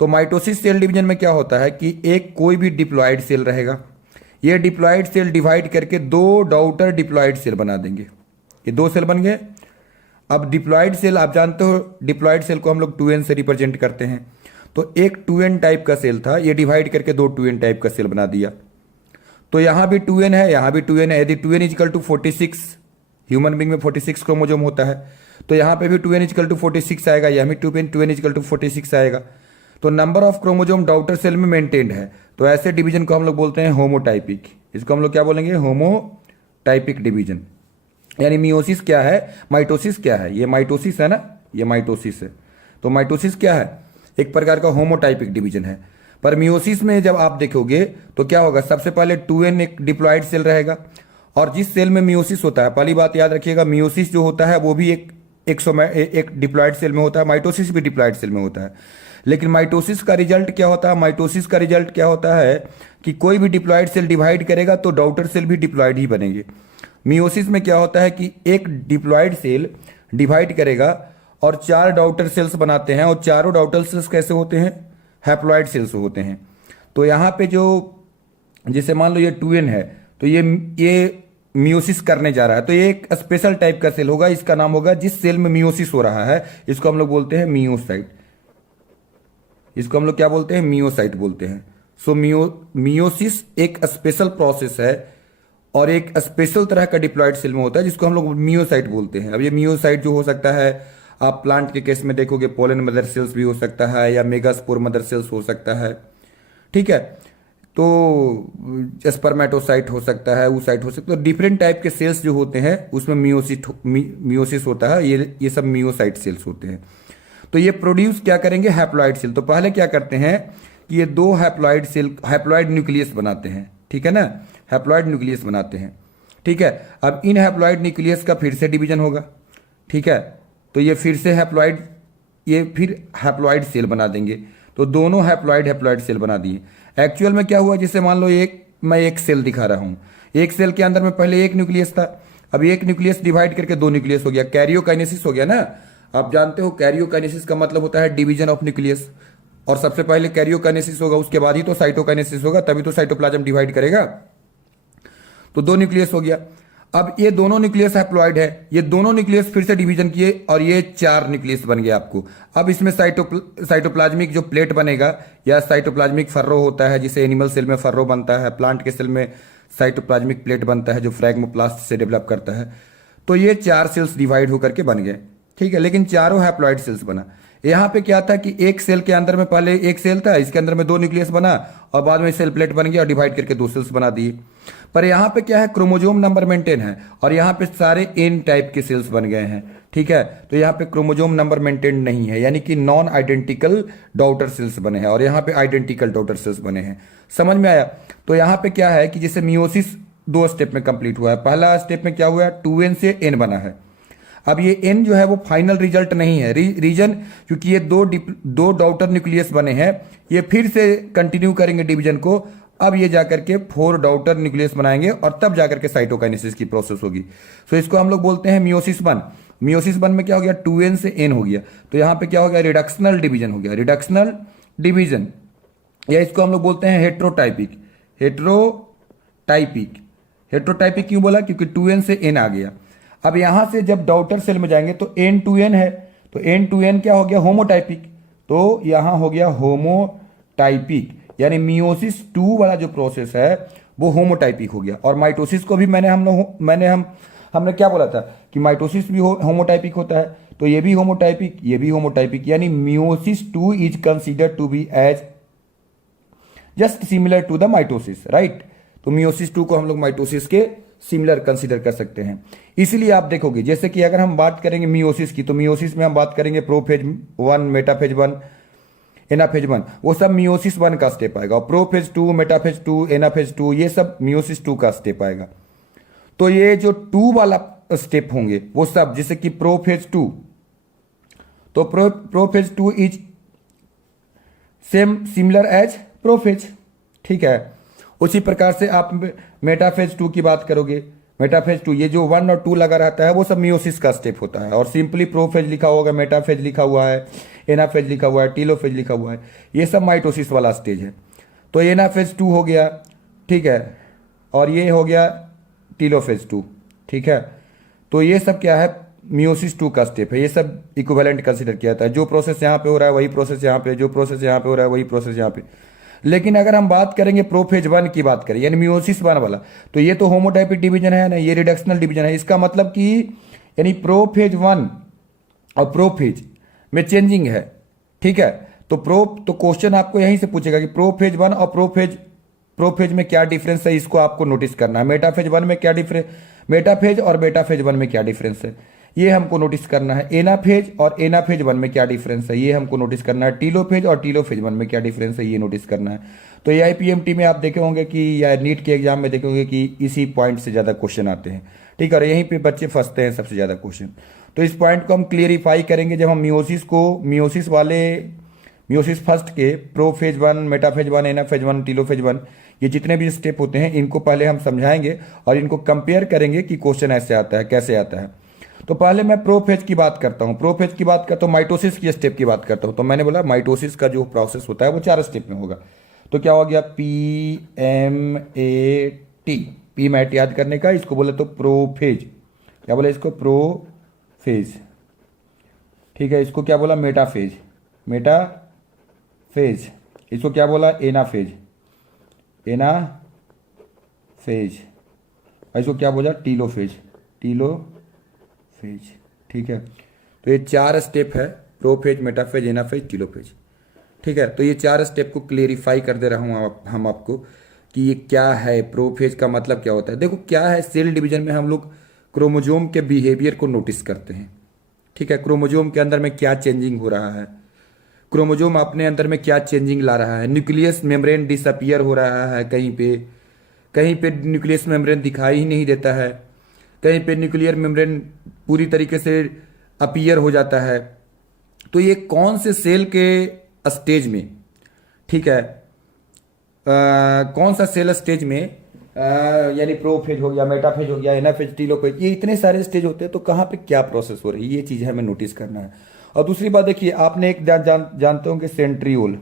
तो mitosis cell division में क्या होता है कि एक कोई भी डिप्लॉयड सेल रहेगा, ये डिप्लॉयड सेल डिवाइड करके दो डॉटर डिप्लॉयड सेल बना देंगे। ये दो सेल बन गए। अब डिप्लॉयड सेल आप जानते हो, डिप्लॉयड सेल को हम लोग 2n से रिप्रेजेंट करते हैं। तो एक 2n टाइप का सेल था, ये डिवाइड करके दो 2n टाइप का सेल बना दिया। तो यहां भी 2n है, यहां भी 2n है। यदि 2n is equal to 46, human being में 46 क्रोमोजोम होता है, तो यहां पे भी 2n इजकल टू 46 आएगा, यहां भी 2n इजकल टू 46 आएगा। तो number of chromosome daughter cell में मेंटेन्ड है। तो ऐसे डिवीजन को हम लोग बोलते हैं होमोटाइपिक। इसको हम लोग क्या बोलेंगे? होमोटाइपिक डिवीजन। यानी मियोसिस क्या है, माइटोसिस क्या है? ये माइटोसिस है ना, ये माइटोसिस है। तो माइटोसिस क्या है? एक प्रकार का होमोटाइपिक डिवीजन है। पर मियोसिस में जब आप देखोगे तो क्या होगा, सबसे पहले 2n एक डिप्लॉयड सेल रहेगा, और जिस सेल में मियोसिस होता है, पहली बात याद रखिएगा, मियोसिस जो होता है वो भी एक डिप्लॉयड सेल में होता है, माइटोसिस भी डिप्लॉयड सेल में होता है। लेकिन माइटोसिस का रिजल्ट क्या होता है? माइटोसिस का रिजल्ट क्या होता है कि कोई भी डिप्लॉयड सेल डिवाइड करेगा तो डॉटर सेल भी डिप्लॉयड ही बनेंगे। मियोसिस में क्या होता है कि एक डिप्लॉयड सेल डिवाइड करेगा और 4 डॉटर सेल्स बनाते हैं, और चारों डॉटर सेल्स कैसे होते हैं? हैप्लॉयड सेल्स होते हैं। तो यहाँ पे जो, जैसे मान लो ये 2n है, तो ये मियोसिस करने जा रहा है, तो ये एक स्पेशल टाइप का सेल होगा। इसका नाम होगा, जिस सेल में मियोसिस हो रहा है, इसको हम लोग बोलते हैं मियोसाइट। इसको हम लोग क्या बोलते हैं? मियोसाइट बोलते हैं। सो मियोसिस एक स्पेशल प्रोसेस है और एक स्पेशल तरह का डिप्लॉयड सेल में होता है, जिसको हम लोग मियोसाइट बोलते हैं। अब ये मियोसाइट जो हो सकता है, आप प्लांट के केस में देखोगे पोलन मदर सेल्स भी हो सकता है, या मेगास्पोर मदर सेल्स हो सकता है, ठीक है। तो स्पर्मेटोसाइट हो सकता है, ऊसाइट हो सकता है। तो डिफरेंट टाइप के सेल्स जो होते हैं उसमें मियोसिस होता है। ये सब मियोसाइट सेल्स होते हैं। तो ये प्रोड्यूस क्या करेंगे? Haploid cell. तो पहले क्या करते हैं कि ये दो हैप्लॉयड सेल, हैप्लॉयड न्यूक्लियस बनाते हैं, ठीक है ना, हैप्लॉयड न्यूक्लियस बनाते हैं, ठीक है। अब इन हैप्लॉयड न्यूक्लियस का फिर से डिवीजन होगा, ठीक है। तो ये फिर से हैप्लॉयड, ये फिर हैप्लॉयड सेल बना देंगे। तो दोनों हैप्लॉयड सेल बना दिए। एक्चुअल में क्या हुआ, जैसे मान लो मैं एक सेल दिखा रहा हूं, एक सेल के अंदर में पहले एक न्यूक्लियस था, अब एक न्यूक्लियस डिवाइड करके दो न्यूक्लियस हो गया, कैरियोकाइनेसिस हो गया ना। आप जानते हो कैरियोकाइनेसिस का मतलब होता है डिवीजन ऑफ न्यूक्लियस, और सबसे पहले कैरियोकाइनेसिस होगा, उसके बाद ही तो साइटोकाइनेसिस होगा, तभी तो साइटोप्लाज्म डिवाइड करेगा। तो दो न्यूक्लियस हो गया। अब ये दोनों न्यूक्लियस हैप्लॉयड है, ये दोनों न्यूक्लियस फिर से डिवीजन किए और ये 4 न्यूक्लियस बन गया आपको। अब इसमें साइटोप्लाज्मिक जो प्लेट बनेगा, या साइटोप्लाज्मिक फर्रो होता है, जिसे एनिमल सेल में फर्रो बनता है, प्लांट के सेल में साइटोप्लाज्मिक प्लेट बनता है जो फ्रैगमोप्लास्ट से डेवलप करता है। तो ये 4 सेल्स डिवाइड होकर के बन गए, ठीक है। लेकिन चारों हैप्लॉयड सेल्स बना। यहाँ पे क्या था कि एक सेल के अंदर में पहले एक सेल था, इसके अंदर में 2 न्यूक्लियस बना, और बाद में सेल प्लेट बन गया और डिवाइड करके 2 सेल्स बना दिए। पर यहाँ पे क्या है, क्रोमोजोम नंबर मेंटेन है, और यहाँ पे सारे एन टाइप के सेल्स बन गए हैं, ठीक है। तो यहाँ पे क्रोमोजोम नंबर मेंटेन नहीं है, यानी कि नॉन आइडेंटिकल डॉटर सेल्स बने हैं, और यहाँ पे आइडेंटिकल डॉटर सेल्स बने हैं। समझ में आया? तो यहाँ पे क्या है कि जैसे मियोसिस 2 स्टेप में कंप्लीट हुआ है। पहला स्टेप में क्या हुआ, 2n से n बना है। अब ये n जो है वो फाइनल रिजल्ट नहीं है, रीजन, क्योंकि ये दो डॉटर न्यूक्लियस बने हैं, ये फिर से कंटिन्यू करेंगे डिवीजन को। अब ये जाकर के 4 डॉटर न्यूक्लियस बनाएंगे, और तब जाकर के साइटोकाइनेसिस की प्रोसेस होगी। सो इसको हम लोग बोलते हैं मियोसिस 1। मियोसिस 1 में क्या हो गया, 2n से n हो गया। तो यहाँ पे क्या हो गया, रिडक्शनल डिवीजन हो गया, रिडक्शनल डिवीजन, या इसको हम लोग बोलते हैं हेट्रोटाइपिक। हेट्रोटाइपिक क्यों बोला, क्योंकि 2n से n आ गया। अब यहां से जब डॉटर सेल में जाएंगे तो n to n है, तो n to n क्या हो गया, होमोटाइपिक। तो यहां हो गया होमोटाइपिक, यानी मियोसिस 2 वाला जो प्रोसेस है वो होमोटाइपिक हो गया। और माइटोसिस को भी हमने क्या बोला था कि माइटोसिस भी होमोटाइपिक होता है, तो ये भी होमोटाइपिक, ये भी होमोटाइपिक, यानी meiosis 2 is considered to be as just similar to the mitosis, right. तो मियोसिस 2 को हम लोग माइटोसिस के सिमिलर कंसीडर कर सकते हैं। इसलिए आप देखोगे, जैसे कि अगर हम बात करेंगे मियोसिस की, तो मियोसिस में हम बात करेंगे प्रोफेज 1, मेटाफेज 1, एनाफेज 1, वो सब मियोसिस 1 का स्टेप आएगा। और प्रोफेज 2, मेटाफेज 2, एनाफेज 2, ये सब मियोसिस 2 का स्टेप आएगा। तो ये जो 2 वाला स्टेप होंगे वो सब, जैसे कि प्रोफेज 2, तो prophase 2 is similar as prophase, ठीक है। उसी प्रकार से आप मेटाफेज 2 की बात करोगे मेटाफेज 2, ये जो 1 और 2 लगा रहता है वो सब मियोसिस का स्टेप होता है। और सिंपली प्रोफेज लिखा होगा, मेटाफेज लिखा हुआ है, एनाफेज लिखा हुआ है, टीलोफेज लिखा हुआ है, ये सब माइटोसिस वाला स्टेज है। तो एनाफेज 2 हो गया, ठीक है, और ये हो गया टीलोफेज 2, ठीक है। तो ये सब क्या है, मियोसिस 2 का स्टेप है। ये सब इक्विवेलेंट कंसिडर किया जाता है। जो प्रोसेस यहाँ पे हो रहा है वही प्रोसेस यहाँ पे, जो प्रोसेस यहाँ पे हो रहा है वही प्रोसेस यहाँ पे। लेकिन अगर हम बात करेंगे प्रोफेज 1 की बात करें, यानी मियोसिस 1 वाला, तो ये तो होमोटाइपिक डिवीजन है ना, ये रिडक्शनल डिवीजन है। इसका मतलब कि यानी प्रोफेज 1 और प्रोफेज में चेंजिंग है, ठीक है। तो क्वेश्चन आपको यहीं से पूछेगा कि प्रोफेज 1 और प्रोफेज में क्या डिफरेंस है, इसको आपको नोटिस करना है। मेटाफेज 1 में क्या डिफरेंस, मेटाफेज और मेटाफेज 1 में क्या डिफरेंस है, ये हमको नोटिस करना है। एनाफेज और एनाफेज 1 में क्या डिफरेंस है, ये हमको नोटिस करना है। टीलोफेज और टीलोफेज 1 में क्या डिफरेंस है, ये नोटिस करना है। तो AIPMT में आप देखे होंगे कि, या नीट के एग्जाम में देखे होंगे कि इसी पॉइंट से ज़्यादा क्वेश्चन आते हैं, ठीक है। और यहीं पे बच्चे फंसते हैं सबसे ज़्यादा क्वेश्चन। तो इस पॉइंट को हम क्लियरिफाई करेंगे जब हम मियोसिस फर्स्ट के प्रोफेज 1, मेटाफेज 1, एनाफेज 1, टीलोफेज 1, ये जितने भी स्टेप होते हैं इनको पहले हम समझाएंगे और इनको कंपेयर करेंगे कि क्वेश्चन ऐसे आता है, कैसे आता है। तो पहले मैं प्रोफेज की बात करता हूँ, माइटोसिस की स्टेप की बात करता हूँ। तो मैंने बोला माइटोसिस का जो प्रोसेस होता है वो 4 स्टेप में होगा। तो क्या हो गया, PMAT, पी मैट याद करने का, इसको बोले तो प्रोफेज, क्या बोला इसको, प्रोफेज, ठीक है। इसको क्या बोला, मेटाफेज, इसको क्या बोला, एनाफेज, इसको क्या बोला, टीलोफेज, ठीक है। तो ये 4 स्टेप है, प्रोफेज, मेटाफेज, एनाफेज, टीलोफेज, ठीक है। तो ये 4 स्टेप को क्लियरिफाई कर दे रहा हूँ हम आपको कि ये क्या है, प्रोफेज का मतलब क्या होता है। देखो क्या है, सेल डिवीजन में हम लोग क्रोमोजोम के बिहेवियर को नोटिस करते हैं, ठीक है। क्रोमोजोम के अंदर में क्या चेंजिंग हो रहा है, क्रोमोजोम अपने अंदर में क्या चेंजिंग ला रहा है। न्यूक्लियस मेम्ब्रेन डिसअपियर हो रहा है, कहीं पे न्यूक्लियस मेम्ब्रेन दिखाई ही नहीं देता है, कहीं पे न्यूक्लियर मेम्ब्रेन पूरी तरीके से अपीयर हो जाता है। तो ये कौन से सेल के स्टेज में, ठीक है, कौन सा सेल स्टेज में, यानी प्रोफेज हो गया, मेटाफेज हो गया, एनाफेज, टीलोफेज, ये इतने सारे स्टेज होते हैं। तो कहाँ पे क्या प्रोसेस हो रही है, ये चीज़ हमें नोटिस करना है। और दूसरी बात देखिए, आपने एक जानते होंगे सेंट्रियोल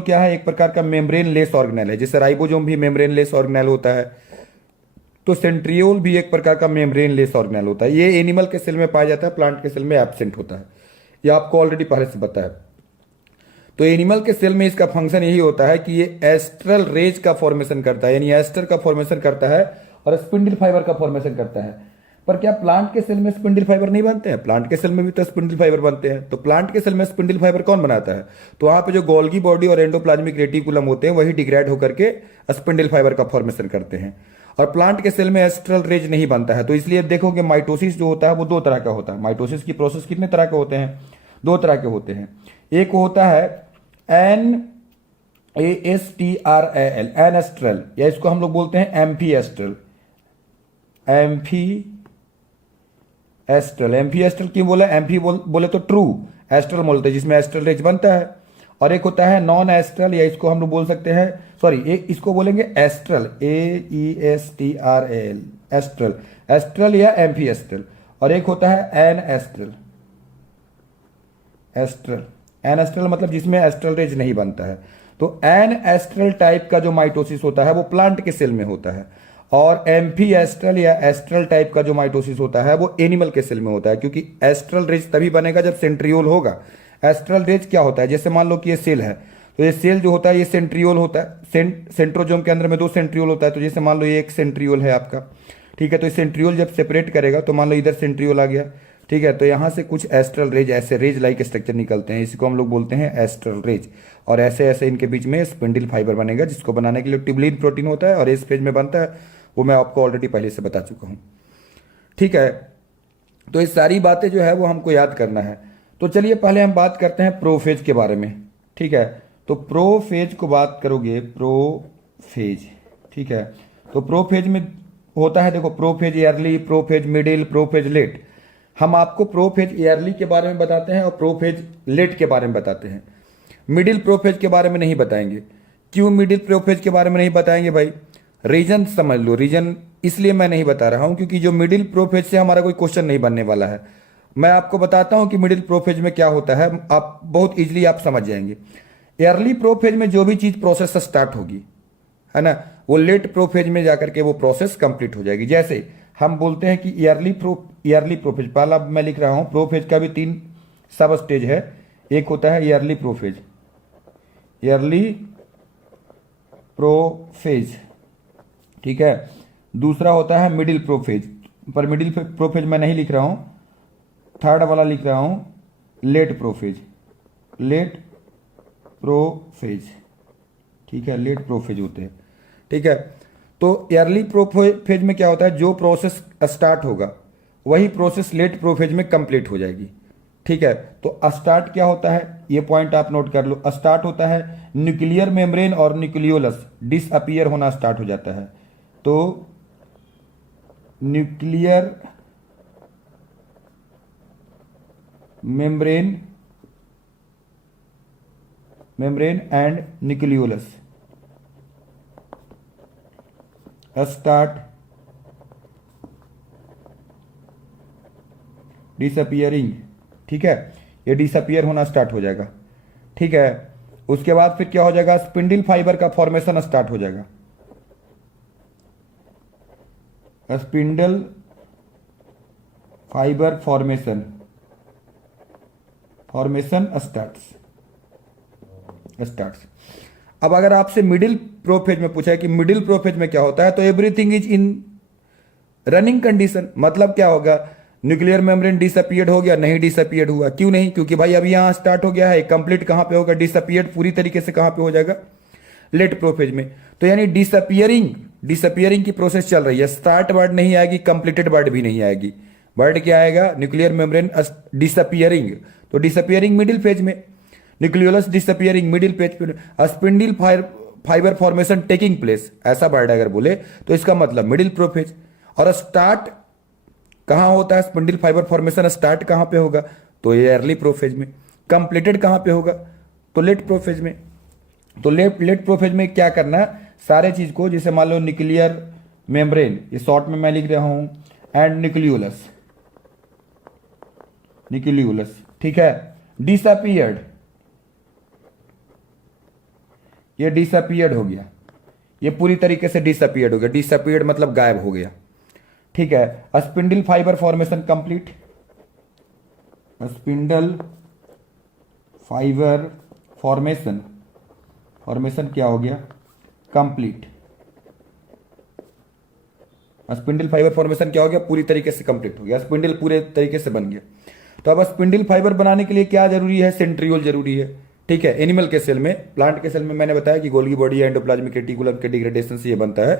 क्या है, एक प्रकार का मेम्ब्रेन लेस ऑर्गेनेल है। जैसे राइबोसोम भी मेम्ब्रेन लेस ऑर्गेनेल होता है, तो सेंट्रियोल भी एक प्रकार का मेम्ब्रेन लेस ऑर्गेनेल होता है। ये एनिमल के सेल में पाया जाता है, प्लांट के सेल में एब्सेंट होता है, ये आपको ऑलरेडी पहले से पता है। तो एनिमल के सेल में इसका फंक्शन यही होता है कि ये एस्ट्रल रेज का फॉर्मेशन करता है, यानी एस्टर का फॉर्मेशन करता है और स्पिंडल फाइबर का फॉर्मेशन करता है। पर क्या प्लांट के सेल में स्पिंडल फाइबर नहीं बनते हैं, प्लांट के सेल में भी तो स्पिंडल फाइबर बनते हैं। तो प्लांट के सेल में स्पिंडल फाइबर कौन बनाता है, तो वहां पे जो गोल्गी बॉडी और एंडोप्लाज्मिक रेटिकुलम होते हैं वही डिग्रेड होकर के स्पिंडल फाइबर का फॉर्मेशन करते हैं। और प्लांट के सेल में एस्ट्रल रेज नहीं बनता है। तो इसलिए देखोगे माइटोसिस जो होता है वो 2 तरह का होता है। माइटोसिस की प्रोसेस कितने तरह के होते हैं, 2 तरह के होते हैं। एक होता है NASTRAL, एनेस्ट्रल, या इसको हम लोग बोलते हैं एम्फीएस्ट्रल। एम्फीएस्ट्रल क्यों बोला, एम्फी बोले तो ट्रू, एस्ट्रल बोलते हैं जिसमें एस्ट्रल रेज बनता है। और एक होता है नॉन एस्ट्रल, या इसको हम लोग बोल सकते हैं, एक इसको बोलेंगे एस्ट्रल, AESTRAL, एस्ट्रल या एम्फीएस्ट्रल। और एक होता है एनेस्ट्रल, एनेस्ट्रल मतलब जिसमें एस्ट्रल रेज नहीं बनता है। तो एनेस्ट्रल टाइप का जो माइटोसिस होता है वो प्लांट के सेल में होता है, और एम्फीएस्ट्रल या एस्ट्रल टाइप का जो माइटोसिस होता है वो एनिमल के सेल में होता है। क्योंकि एस्ट्रल रेज तभी बनेगा जब सेंट्रियोल होगा। एस्ट्रल रेज क्या होता है, जैसे मान लो कि ये सेल है, तो ये सेल जो होता है ये सेंट्रियोल होता है। सेंट्रोजोम के अंदर में 2 सेंट्रियोल होता है। तो जैसे मान लो ये एक सेंट्रियोल है आपका, ठीक है। तो सेंट्रियोल जब सेपरेट करेगा तो मान लो इधर सेंट्रियोल आ गया, ठीक है। तो यहाँ से कुछ एस्ट्रल रेज, ऐसे रेज लाइक स्ट्रक्चर निकलते हैं, इसको हम लोग बोलते हैं एस्ट्रल रेज। और ऐसे ऐसे इनके बीच में स्पिंडल फाइबर बनेगा, जिसको बनाने के लिए ट्यूबुलिन प्रोटीन होता है और इस फेज में बनता है, वो मैं आपको ऑलरेडी पहले से बता चुका हूँ, ठीक है। तो ये सारी बातें जो है वो हमको याद करना है। तो चलिए पहले हम बात करते हैं प्रोफेज के बारे में, ठीक है। तो प्रोफेज को बात करोगे, प्रोफेज, ठीक है। तो प्रोफेज में होता है, देखो, prophase early, prophase middle, prophase late. हम आपको प्रोफेज ईयरली के बारे में बताते हैं और प्रोफेज लेट के बारे में बताते हैं। मिडिल प्रोफेज के बारे में नहीं बताएंगे। क्यों मिडिल प्रोफेज के बारे में नहीं बताएंगे भाई, रीजन समझ लो। रीजन इसलिए मैं नहीं बता रहा हूं क्योंकि जो मिडिल प्रोफेज से हमारा कोई क्वेश्चन नहीं बनने वाला है। मैं आपको बताता हूं कि मिडिल प्रोफेज में क्या होता है, आप बहुत इजीली आप समझ जाएंगे। अर्ली प्रोफेज में जो भी चीज प्रोसेस स्टार्ट होगी, है ना, वो लेट प्रोफेज में जाकर के वो प्रोसेस कंप्लीट हो जाएगी। जैसे हम बोलते हैं कि ईयरली प्रोफेज, पहला मैं लिख रहा हूं, प्रोफेज का भी 3 सब स्टेज है। एक होता है ईयरली प्रोफेज, ईयरली प्रोफेज, ठीक है। दूसरा होता है मिडिल प्रोफेज, पर मिडिल प्रोफेज मैं नहीं लिख रहा हूं, थर्ड वाला लिख रहा हूं लेट प्रोफेज, लेट प्रोफेज, ठीक है, लेट प्रोफेज होते हैं, ठीक है। तो अर्ली प्रोफेज में क्या होता है, जो प्रोसेस स्टार्ट होगा वही प्रोसेस लेट प्रोफेज में कंप्लीट हो जाएगी, ठीक है। तो स्टार्ट क्या होता है, ये पॉइंट आप नोट कर लो। स्टार्ट होता है न्यूक्लियर मेम्ब्रेन और न्यूक्लियोलस डिसअपियर होना स्टार्ट हो जाता है। तो nuclear membrane and nucleolus start disappearing, ठीक है, ये डिसअपियर होना स्टार्ट हो जाएगा, ठीक है। उसके बाद फिर क्या हो जाएगा, स्पिंडल फाइबर का फॉर्मेशन स्टार्ट हो जाएगा, स्पिंडल फाइबर फॉर्मेशन स्टार्ट्स। अब अगर आपसे मिडिल प्रोफेज में पूछा है कि मिडिल प्रोफेज में क्या होता है, तो everything is in running condition. मतलब क्या होगा, न्यूक्लियर मेम्ब्रेन डिसअपियर्ड हो गया, नहीं डिसअपियर्ड हुआ, क्यों नहीं, क्योंकि भाई अभी यहां स्टार्ट हो गया है, कंप्लीट कहां पे होगा, डिसअपियर्ड पूरी तरीके से कहां पे हो जाएगा, लेट प्रोफेज में। तो यानी डिसअपियरिंग की प्रोसेस चल रही है, स्टार्ट वर्ड नहीं आएगी, कंप्लीटेड वर्ड भी नहीं आएगी, वर्ड क्या आएगा, न्यूक्लियर मेम्ब्रेन डिसअपियरिंग, तो डिसअपियरिंग मिडिल फेज में, न्यूक्लियोलस डिसअपियरिंग मिडिल पेज पे, spindle fibre formation taking place, ऐसा वर्ड अगर बोले तो इसका मतलब मिडिल प्रोफेज। और स्टार्ट कहां होता है, स्पिंडल फाइबर फॉर्मेशन स्टार्ट कहां पे होगा, तो ये अर्ली प्रोफेज में। कंप्लीटेड कहां पे होगा, तो लेट प्रोफेज में। तो लेट प्रोफेज में क्या करना, सारे चीज को, जैसे मान लो न्यूक्लियर मेम्ब्रेन, ये शॉर्ट में मैं लिख रहा हूं, एंड न्यूक्लियोलस, ठीक है, डिसअपियर्ड, ये डिसअपियर्ड हो गया, ये पूरी तरीके से डिसअपियर्ड हो गया, डिसअपियर्ड मतलब गायब हो गया, ठीक है। Spindle fibre formation complete, spindle fibre formation क्या हो गया, कंप्लीट। स्पिंडल फाइबर फॉर्मेशन क्या हो गया, पूरी तरीके से कंप्लीट हो गया, स्पिंडल पूरे तरीके से बन गया। तो अब स्पिंडल फाइबर बनाने के लिए क्या जरूरी है, सेंट्रियोल जरूरी है, ठीक है। एनिमल के सेल में, प्लांट के सेल में मैंने बताया कि गोल्गी बॉडी एंडोप्लाज्मिक रेटिकुलम के डिग्रेडेशन से ये बनता है,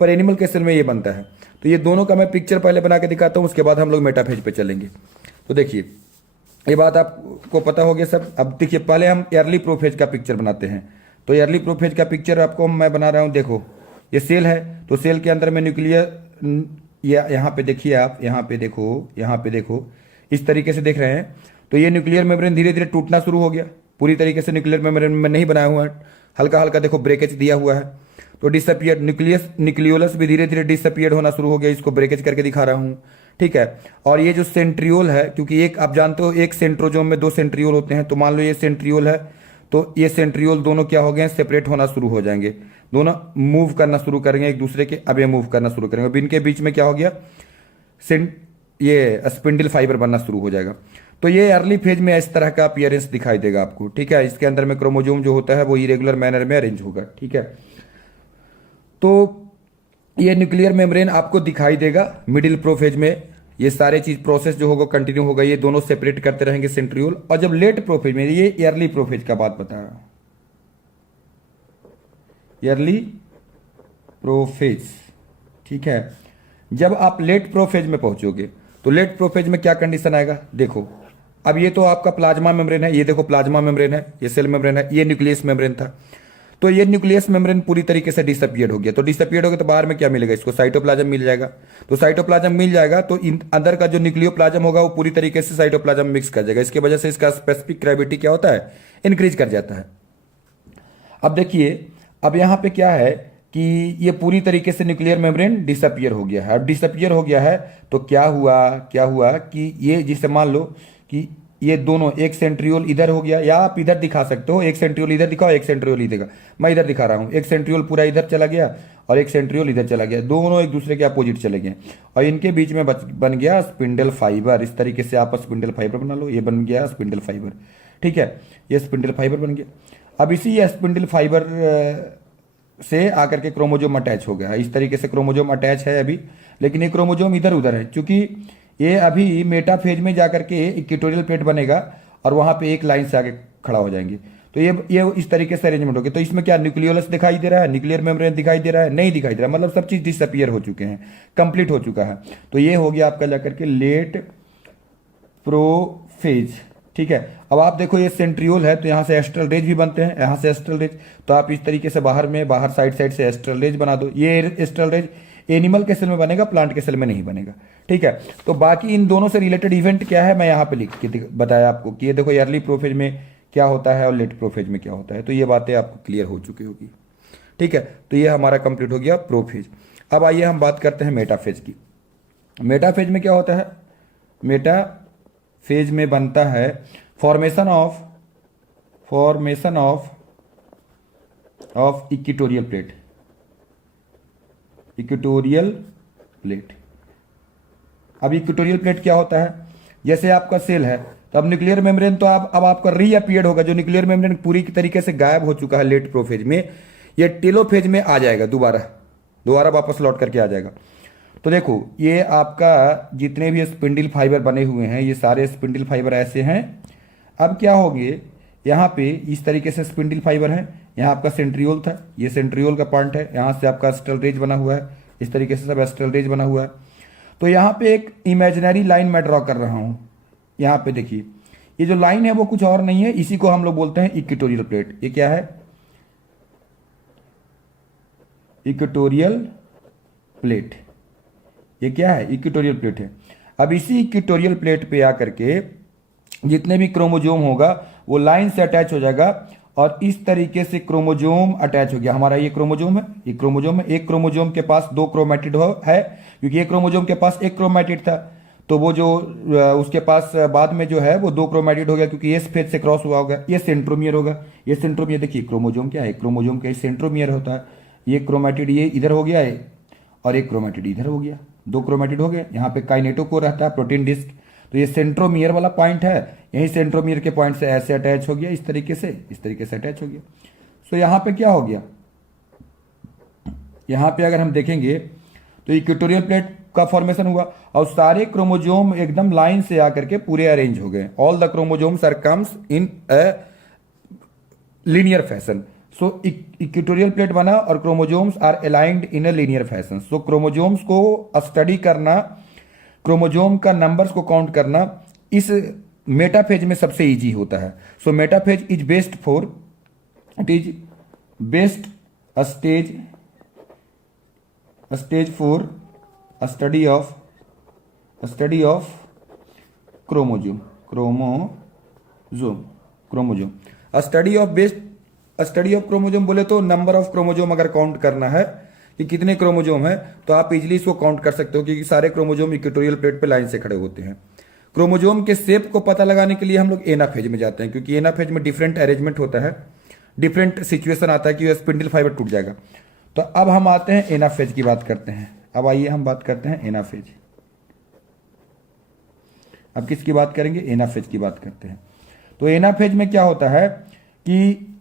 पर एनिमल के सेल में ये बनता है। तो ये दोनों का मैं पिक्चर पहले बना के दिखाता हूं, उसके बाद हम लोग मेटाफेज पे चलेंगे। तो देखिए, ये बात आपको पता हो गया सब। अब देखिए, पहले हम अर्ली प्रोफेज का पिक्चर बनाते हैं। तो अर्ली प्रोफेज का पिक्चर आपको मैं बना रहा हूं, देखो ये सेल है, तो सेल के अंदर में न्यूक्लियर, यहाँ पे देखिए आप, यहाँ पे देखो, इस तरीके से देख रहे हैं। तो ये न्यूक्लियर मेम्ब्रेन धीरे धीरे टूटना शुरू हो गया, पूरी तरीके से न्यूक्लियर मेम्ब्रेन में नहीं बनाया हुआ है, हल्का हल्का देखो ब्रेकेज दिया हुआ है। तो डिसअपियर न्यूक्लियोलस भी धीरे धीरे डिसअपियर होना शुरू हो गया, इसको ब्रेकेज करके दिखा रहा हूं, ठीक है। और ये जो सेंट्रियोल है, क्योंकि एक आप जानते हो एक सेंट्रोजोम में 2 सेंट्रियोल होते हैं, तो मान लो ये सेंट्रियोल है, तो ये सेंट्रियोल दोनों क्या हो गए, सेपरेट होना शुरू हो जाएंगे, दोनों मूव करना शुरू करेंगे एक दूसरे के, अब ये मूव करना शुरू करेंगे, अब इनके बीच में क्या हो गया, ये स्पिंडल फाइबर बनना शुरू हो जाएगा। तो ये अर्ली फेज में इस तरह का अपीयरेंस दिखाई देगा आपको, ठीक है। इसके अंदर में क्रोमोजोम जो होता है वो इरेगुलर मैनर में अरेंज होगा, ठीक है। तो ये न्यूक्लियर मेम्ब्रेन आपको दिखाई देगा मिडिल प्रोफेज में, ये सारे चीज प्रोसेस जो होगा कंटिन्यू होगा, ये दोनों सेपरेट करते रहेंगे सेंट्रियोल। और जब लेट प्रोफेज में, ये अर्ली प्रोफेज का बात बता रहा हूं, अर्ली प्रोफेज, ठीक है। जब आप लेट प्रोफेज में पहुंचोगे, तो लेट प्रोफेज में क्या कंडीशन आएगा, देखो अब ये तो आपका प्लाज्मा मेम्ब्रेन है, ये देखो प्लाज्मा मेम्ब्रेन है, ये सेल मेम्ब्रेन है, ये न्यूक्लियस मेम्ब्रेन था। तो ये न्यूक्लियस मेम्ब्रेन पूरी तरीके से डिसअपियर्ड हो गया। तो डिसअपियर्ड हो गया तो बाहर में क्या मिलेगा, इसको साइटोप्लाज्म मिल जाएगा। तो साइटोप्लाज्म मिल जाएगा तो अंदर का जो न्यूक्लियोप्लाज्म होगा वो पूरी तरीके से साइटोप्लाज्म मिक्स कर जाएगा, इसकी वजह से इसका स्पेसिफिक ग्रेविटी क्या होता है, इंक्रीज कर जाता है। अब देखिए, अब यहां पे क्या है कि ये पूरी तरीके से न्यूक्लियर मेम्ब्रेन डिसअपियर हो गया है। अब डिसअपियर हो गया है तो क्या हुआ कि ये, जिसे मान लो कि ये दोनों, एक सेंट्रियोल इधर हो गया, या आप इधर दिखा सकते हो, एक सेंट्रियोल इधर दिखाओ, एक सेंट्रियोल इधर दिखा, मैं इधर दिखा रहा हूँ, एक सेंट्रियोल पूरा इधर चला गया और एक सेंट्रियोल इधर चला गया, दोनों एक दूसरे के अपोजिट चले गए और इनके बीच में बन गया स्पिंडल फाइबर। इस तरीके से आप स्पिंडल फाइबर बना लो, ये बन गया स्पिंडल फाइबर। ठीक है, ये स्पिंडल फाइबर बन गया। अब इसी स्पिंडल फाइबर से आकर के क्रोमोजोम अटैच हो गया। इस तरीके से क्रोमोजोम अटैच है अभी, लेकिन ये क्रोमोजोम इधर उधर है, क्योंकि ये अभी मेटाफेज में जाकर के इक्वेटोरियल प्लेट बनेगा और वहां पे एक लाइन से आगे खड़ा हो जाएंगे। तो ये इस तरीके से अरेंजमेंट हो गया। तो इसमें क्या न्यूक्लियोलस दिखाई दे रहा है, न्यूक्लियर मेम्ब्रेन दिखाई दे रहा है? नहीं दिखाई दे रहा, मतलब सब चीज डिसअपियर हो चुके हैं, कंप्लीट हो चुका है। तो ये हो गया आपका जाकर के लेट प्रोफेज। ठीक है, अब आप देखो ये सेंट्रियोल है तो यहाँ से एस्ट्रल रेज भी बनते हैं, यहाँ से एस्ट्रल रेज, तो आप इस तरीके से बाहर साइड से एस्ट्रल रेज बना दो। ये एस्ट्रल रेज एनिमल के सेल में बनेगा, प्लांट के सेल में नहीं बनेगा। ठीक है, तो बाकी इन दोनों से रिलेटेड इवेंट क्या है मैं यहाँ पे लिख के बताया आपको कि ये देखो अर्ली प्रोफेज में क्या होता है और लेट प्रोफेज में क्या होता है। तो ये बातें आपको क्लियर हो चुकी होगी। ठीक है, तो ये हमारा कंप्लीट हो गया प्रोफेज। अब आइए हम बात करते हैं मेटाफेज की। मेटाफेज में क्या होता है? मेटाफेज में बनता है formation of equatorial plate. Equatorial plate, अब इक्वेटोरियल प्लेट क्या होता है? जैसे आपका सेल है तो अब न्यूक्लियर मेम्ब्रेन तो अब आपका रीअपियर्ड होगा। जो न्यूक्लियर मेम्ब्रेन पूरी तरीके से गायब हो चुका है लेट प्रोफेज में, ये टेलोफेज में आ जाएगा, दोबारा वापस लौट करके आ जाएगा। तो देखो ये आपका जितने भी स्पिंडल फाइबर बने हुए हैं, ये सारे स्पिंडल फाइबर ऐसे हैं। अब क्या होंगे, यहाँ पे इस तरीके से स्पिंडल फाइबर है, यहाँ आपका सेंट्रियोल था, ये सेंट्रियोल का पॉइंट है, यहाँ से आपका एस्ट्रल रेज बना हुआ है, इस तरीके से सब एस्ट्रल रेज बना हुआ है। तो यहाँ पे एक इमेजिनरी लाइन मैं ड्रॉ कर रहा हूँ। यहाँ पे देखिए ये जो लाइन है वो कुछ और नहीं है, इसी को हम लोग बोलते हैं इक्वेटोरियल प्लेट। ये क्या है? Equatorial plate. ये क्या है? इक्वेटोरियल प्लेट है। अब इसी इक्वेटोरियल प्लेट पे आकर के जितने भी क्रोमोजोम होगा वो लाइन से अटैच हो जाएगा और इस तरीके से क्रोमोजोम अटैच हो गया। हमारा ये क्रोमोजोम है, ये क्रोमोजोम है। एक क्रोमोजोम के पास दो क्रोमैटिड है, क्योंकि एक क्रोमोजोम के पास एक क्रोमैटिड था, तो वो जो उसके पास बाद में जो है वो दो क्रोमैटिड हो गया, क्योंकि ये फेज से क्रॉस हुआ होगा। ये सेंट्रोमियर होगा, ये सेंट्रोमियर। देखिए क्रोमोजोम क्या है? क्रोमोजोम का सेंट्रोमियर होता है। ये क्रोमैटिड ये इधर हो गया है और एक क्रोमैटिड इधर हो गया, दो क्रोमैटिड हो गए। यहाँ पे काइनेटोकोर रहता है, प्रोटीन डिस्क। तो ये सेंट्रोमियर वाला पॉइंट है, यही सेंट्रोमियर के पॉइंट से ऐसे अटैच हो गया, इस तरीके से अटैच हो गया। सो यहाँ पे क्या हो गया? यहाँ पे अगर हम देखेंगे तो इक्वेटोरियल प्लेट का फॉर्मेशन हुआ और सारे क्रोमोजोम एकदम लाइन से आकर के पूरे अरेंज हो गए। All the chromosomes are comes in a linear fashion. So equatorial plate बना और chromosomes are aligned in a linear fashion. So chromosomes को स्टडी करना, क्रोमोजोम का नंबर्स को काउंट करना इस मेटाफेज में सबसे इजी होता है। So metaphase is best for, it is best stage for study of chromosome. Study of chromosome बोले तो नंबर ऑफ क्रोमोजोम अगर काउंट करना है कि कितने क्रोमोजोम है तो आप इजीली इसको काउंट कर सकते हो, क्योंकि सारे क्रोमोजोम इक्वेटोरियल प्लेट पे लाइन से खड़े होते हैं। क्रोमोजोम के शेप को पता लगाने के लिए हम लोग एनाफेज में जाते हैं, क्योंकि एनाफेज में डिफरेंट अरेंजमेंट होता है, डिफरेंट सिचुएशन आता है कि स्पिंडल फाइबर टूट जाएगा। तो अब हम आते हैं एनाफेज की बात करते हैं। अब आइए हम बात करते हैं एनाफेज। अब किसकी बात करेंगे? एनाफेज की बात करते हैं। तो एनाफेज में क्या होता है कि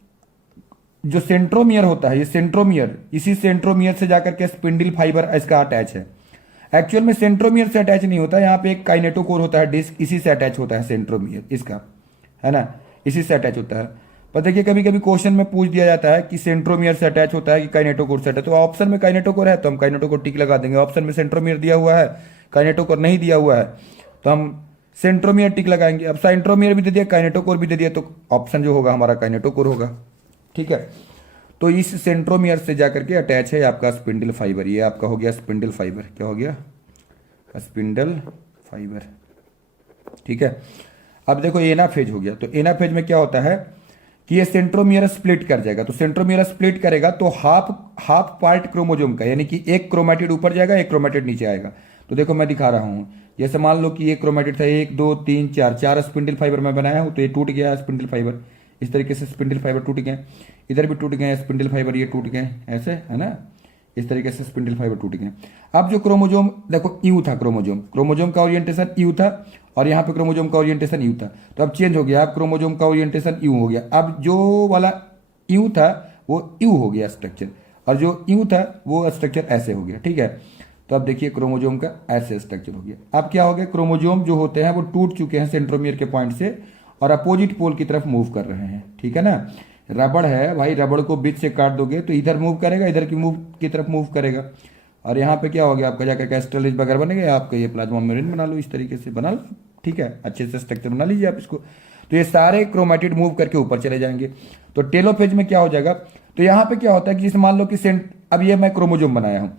जो सेंट्रोमियर होता है, ये सेंट्रोमियर, इसी सेंट्रोमियर से जाकर के स्पिंडल फाइबर इसका अटैच है। एक्चुअल में सेंट्रोमियर से अटैच नहीं होता, यहाँ पे एक काइनेटोकोर होता है डिस्क, इसी से अटैच होता है सेंट्रोमियर, इसका है ना, इसी से अटैच होता है। पर देखिए कभी कभी क्वेश्चन में पूछ दिया जाता है कि सेंट्रोमियर से अटैच होता है कि काइनेटोकोर से अटैच। तो ऑप्शन में काइनेटोकोर है तो हम काइनेटोकोर टिक लगा देंगे, ऑप्शन में सेंट्रोमियर दिया हुआ है, काइनेटोकोर नहीं दिया हुआ है तो हम सेंट्रोमियर टिक लगाएंगे। अब सेंट्रोमियर भी दे दिया, काइनेटोकोर भी दे दिया, तो ऑप्शन जो होगा हमारा काइनेटोकोर होगा। ठीक है, तो इस सेंट्रोमियर से जाकर के अटैच है आपका स्पिंडल फाइबर। ये आपका हो गया स्पिंडल फाइबर। क्या हो गया? Spindle fibre. ठीक है, अब देखो एनाफेज हो गया। तो एनाफेज में क्या होता है कि ये सेंट्रोमियर स्प्लिट कर जाएगा। तो सेंट्रोमियर स्प्लिट करेगा तो हाफ हाफ पार्ट क्रोमोजोम का, यानी कि एक क्रोमेटिड ऊपर जाएगा, एक क्रोमेटिड नीचे आएगा। तो देखो मैं दिखा रहा हूं, जैसे मान लो कि ये क्रोमेटिड था, 1 2 3 4, 4 स्पिंडल फाइबर मैं बनाया हूं, तो ये टूट गया स्पिंडल फाइबर, इस तरीके से स्पिंडल फाइबर टूट गए, इधर भी टूट गए स्पिंडल फाइबर, ये टूट गए ऐसे, है ना, इस तरीके से स्पिंडल फाइबर टूट गए। अब जो क्रोमोजोम देखो यू था, क्रोमोजोम का ओरिएंटेशन यू था, और यहाँ पे क्रोमोजोम का ओरिएंटेशन यू था, तो अब चेंज हो गया, अब क्रोमोजोम का ओरिएंटेशन यू हो गया। अब जो वाला यू था वो यू हो गया स्ट्रक्चर, और जो यू था वो स्ट्रक्चर ऐसे हो गया, ठीक है। तो अब देखिए क्रोमोजोम का ऐसे स्ट्रक्चर हो गया। अब क्या हो गया, क्रोमोजोम जो होते हैं वो टूट चुके हैं सेंट्रोमियर के पॉइंट से और अपोजिट पोल की तरफ मूव कर रहे हैं, ठीक है ना। रबड़ है भाई, रबड़ को बीच से काट दोगे तो इधर मूव करेगा, इधर की तरफ मूव करेगा, और यहाँ पे क्या हो गया आपका, जाकर कैस्ट्रोलेज वगैरह बनेगा, आपका ये प्लाज्मा मेम्ब्रेन बना लो, इस तरीके से बना लो, ठीक है, अच्छे से स्ट्रक्चर बना लीजिए आप इसको। तो ये सारे क्रोमेटिड मूव करके ऊपर चले जाएंगे। तो टेलोफेज में क्या हो जाएगा, तो यहाँ पे क्या होता है कि जैसे मान लो कि अब ये मैं क्रोमोजोम बनाया हूँ,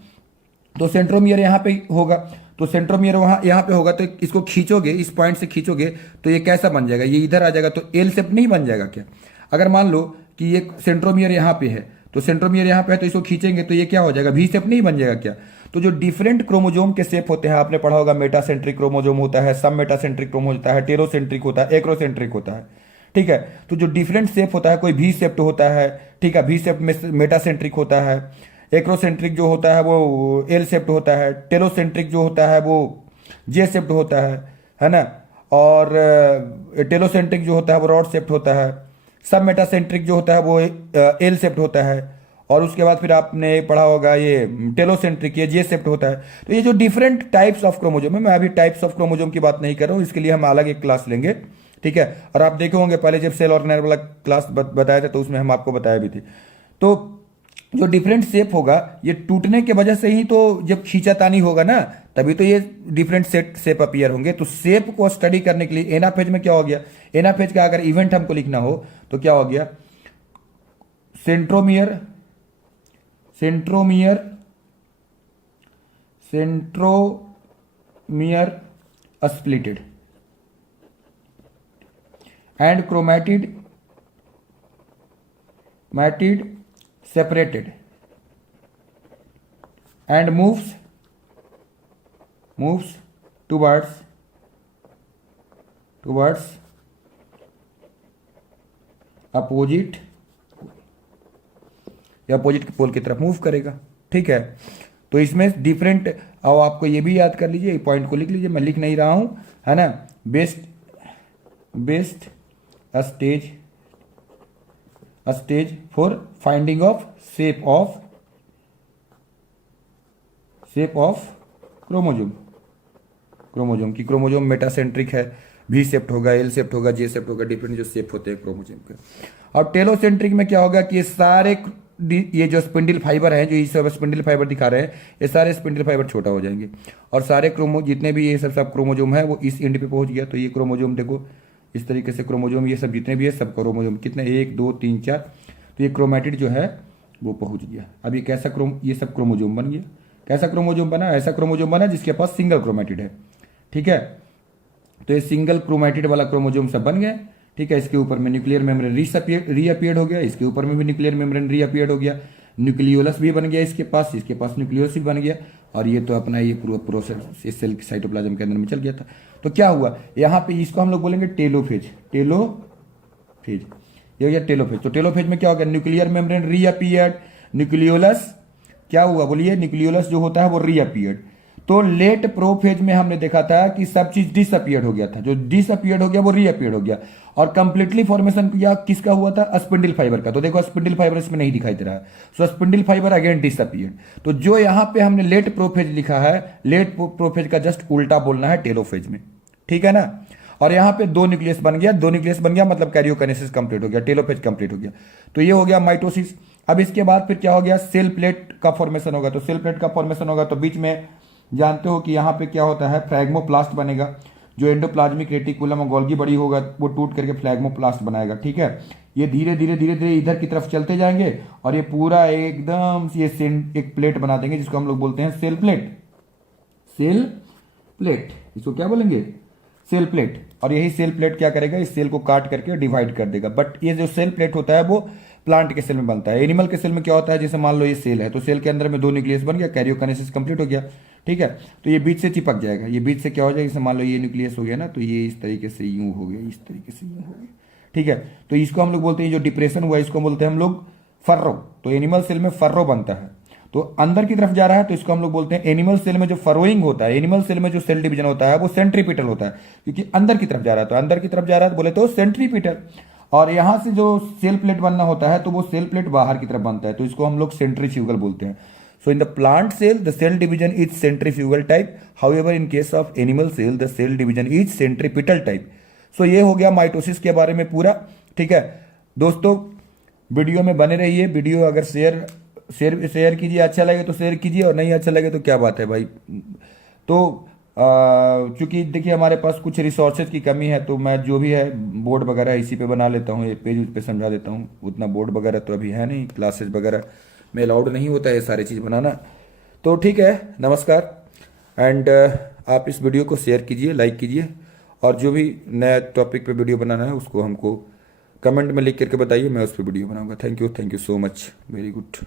तो सेंट्रोमियर यहाँ पे होगा, तो सेंट्रोमियर वहाँ यहाँ पे होगा, तो इसको खींचोगे, इस पॉइंट से खींचोगे तो ये कैसा बन जाएगा, ये इधर आ जाएगा, तो एल शेप नहीं बन जाएगा क्या। अगर मान लो कि ये सेंट्रोमियर यहाँ पे है, तो सेंट्रोमियर यहाँ पे है, तो इसको खींचेंगे तो ये क्या हो जाएगा, वी शेप नहीं बन जाएगा क्या। तो जो डिफरेंट क्रोमोजोम के शेप होते हैं, आपने पढ़ा होगा, मेटासेंट्रिक क्रोमोजोम होता है, सब मेटासेंट्रिक क्रोमोजोम होता है, टेरोसेंट्रिक होता है, एक्रोसेंट्रिक होता है, ठीक है। तो जो डिफरेंट शेप होता है, कोई वी शेप्ड होता है, ठीक है, वी शेप में मेटासेंट्रिक होता है, एक्रोसेंट्रिक जो होता है वो एल शेप्ड होता है, टेलोसेंट्रिक जो होता है वो जे शेप्ड होता है ना, और टेलोसेंट्रिक जो होता है वो रॉड शेप्ड होता है, सब मेटासेंट्रिक जो होता है वो एल शेप्ड होता है, और उसके बाद फिर आपने पढ़ा होगा ये टेलोसेंट्रिक, ये जे शेप्ड होता है। तो ये जो डिफरेंट टाइप्स ऑफ क्रोमोजोम है, मैं अभी टाइप्स ऑफ क्रोमोजोम की बात नहीं कर रहा हूँ, इसके लिए हम अलग एक क्लास लेंगे, ठीक है। और आप देखे होंगे पहले जब सेल ऑर्गेनाइजर वाला क्लास बताया था, तो उसमें हम आपको बताया भी थे। तो जो डिफरेंट शेप होगा, ये टूटने के वजह से ही तो जब खींचातानी होगा ना, तभी तो ये डिफरेंट शेप अपीयर होंगे। तो शेप को स्टडी करने के लिए एनाफेज में क्या हो गया, एनाफेज का अगर इवेंट हमको लिखना हो तो क्या हो गया, centromere centromere centromere splitted and chromatid separated and moves towards opposite या अपोजिट पोल की तरफ मूव करेगा, ठीक है। तो इसमें डिफरेंट, और आपको ये भी याद कर लीजिए, पॉइंट को लिख लीजिए, मैं लिख नहीं रहा हूं, है ना। Best stage for finding of shape of chromosome की क्रोमोजोम मेटासेंट्रिक है, वी शेप्ड होगा, एल शेप्ड होगा, जे शेप्ड होगा, डिफरेंट जो शेप होते हैं क्रोमोजोम के। और टेलोसेंट्रिक में क्या होगा कि ये सारे ये जो स्पिंडल फाइबर हैं, जो ये सब स्पिंडल फाइबर दिखा रहे हैं, ये सारे स्पिंडल फाइबर छोटा हो जाएंगे, और सारे जितने भी ये सब क्रोमोजोम है वो इस एंड पे पहुंच गया। तो ये क्रोमोजोम देखो इस तरीके से क्रोमोजोम, ये सब जितने भी है सब क्रोमोजोम कितने, 1 2 3 4, तो ये क्रोमेटिड जो है वो पहुंच गया। अब ये कैसा ये सब क्रोमोजोम बन गया, कैसा क्रोमोजोम बना, ऐसा क्रोमोजोम बना जिसके पास सिंगल क्रोमेटिड है, ठीक है। तो ये सिंगल क्रोमेटिड वाला क्रोमोजोम सब बन गया, ठीक है। इसके ऊपर में न्यूक्लियर मेम्ब्रेन रीअपियर्ड हो गया, इसके ऊपर में भी न्यूक्लियर मेम्ब्रेन रीअपियर्ड हो गया, न्यूक्लियोलस भी बन गया इसके पास न्यूक्लियोलस भी बन गया, और ये तो अपना ये पूरा प्रोसेस इस सेल साइटोप्लाज्म के अंदर में चल गया था। तो क्या हुआ यहाँ पे, इसको हम लोग बोलेंगे टेलोफेज, ये हो गया टेलोफेज। तो टेलोफेज में क्या हो गया, न्यूक्लियर मेम्ब्रेन रीअपियर्ड, न्यूक्लियोलस क्या हुआ बोलिए, न्यूक्लियोलस जो होता है वो रीअपियर्ड। तो लेट प्रोफेज में हमने देखा था कि सब चीज डिसअपियर्ड हो गया था, जो डिसअपियर्ड हो गया वो रीअपियर्ड हो गया, और कंप्लीटली फॉर्मेशन या किसका हुआ था, स्पिंडल फाइबर का। तो देखो स्पिंडल फाइबर इसमें नहीं दिखाई दे रहा है, सो स्पिंडल फाइबर अगेन डिसअपियर्ड। तो जो यहां पे हमने लेट प्रोफेज लिखा है, लेट प्रोफेज का जस्ट उल्टा बोलना है टेलोफेज में, ठीक है ना। और यहां पे 2 न्यूक्लियस बन गया, मतलब कैरियोकाइनेसिस कंप्लीट हो गया, टेलोफेज कंप्लीट हो गया। तो ये हो गया माइटोसिस। अब इसके बाद फिर क्या हो गया, सेल प्लेट का फॉर्मेशन होगा। तो सेल प्लेट का फॉर्मेशन होगा तो बीच में जानते हो कि यहाँ पे क्या होता है, फ्लैग्मोप्लास्ट बनेगा, जो एंडोप्लाज्मिक रेटिकुलम और गोल्गी बड़ी होगा वो टूट करके फ्लैग्मोप्लास्ट बनाएगा, ठीक है। ये धीरे धीरे इधर की तरफ चलते जाएंगे, और ये पूरा एकदम ये एक प्लेट बना देंगे जिसको हम लोग बोलते हैं सेल प्लेट। इसको क्या बोलेंगे, सेल प्लेट, और यही सेल प्लेट क्या करेगा, इस सेल को काट करके डिवाइड कर देगा। बट ये जो सेल प्लेट होता है वो प्लांट के सेल में बनता है। एनिमल के सेल में क्या होता है, जैसे मान लो ये सेल है, तो सेल के अंदर में 2 न्यूक्लियस बन गया, कैरियोकाइनेसिस कंप्लीट हो गया, ठीक है। तो ये बीच से चिपक जाएगा, ये बीच से क्या हो जाएगा, जैसे मान लो ये न्यूक्लियस हो गया ना, तो ये इस तरीके से यूं हो गया, इस तरीके से यूं हो गया, ठीक है। तो इसको हम लोग बोलते हैं, जो डिप्रेशन हुआ इसको बोलते हैं हम लोग फर्रो। तो एनिमल सेल में फर्रो बनता है, तो अंदर की तरफ जा रहा है, तो इसको हम लोग बोलते हैं एनिमल सेल में जो फरोइंग होता है, एनिमल सेल में जो सेल डिवीजन होता है वो सेंट्रीपिटल होता है, क्योंकि अंदर की तरफ जा रहा है, तो अंदर की तरफ जा रहा है तो बोले तो सेंट्रीपिटल। और यहां से जो सेल प्लेट बनना होता है तो वो सेल प्लेट बाहर की तरफ बनता है, तो इसको हम लोग सेंट्रीफ्यूगल बोलते हैं। So in the plant cell the cell division is centrifugal type, however in case of animal cell the cell division is centripetal type. So ये हो गया माइटोसिस के बारे में पूरा, ठीक है दोस्तों। वीडियो में बने रहिए, वीडियो अगर शेयर कीजिए, अच्छा लगे तो शेयर कीजिए, और नहीं अच्छा लगे तो क्या बात है भाई। तो चूंकि देखिए हमारे पास कुछ रिसोर्सेज की कमी है, तो मैं जो भी है बोर्ड वगैरह इसी पे बना लेता हूँ, ये पेज पे समझा देता हूँ। उतना बोर्ड वगैरह तो अभी है नहीं, क्लासेज वगैरह में अलाउड नहीं होता है ये सारी चीज़ बनाना। तो ठीक है, नमस्कार। एंड आप इस वीडियो को शेयर कीजिए, लाइक कीजिए, और जो भी नया टॉपिक पे वीडियो बनाना है उसको हमको कमेंट में लिख करके बताइए, मैं उस पर वीडियो बनाऊंगा। Thank you so much, very good.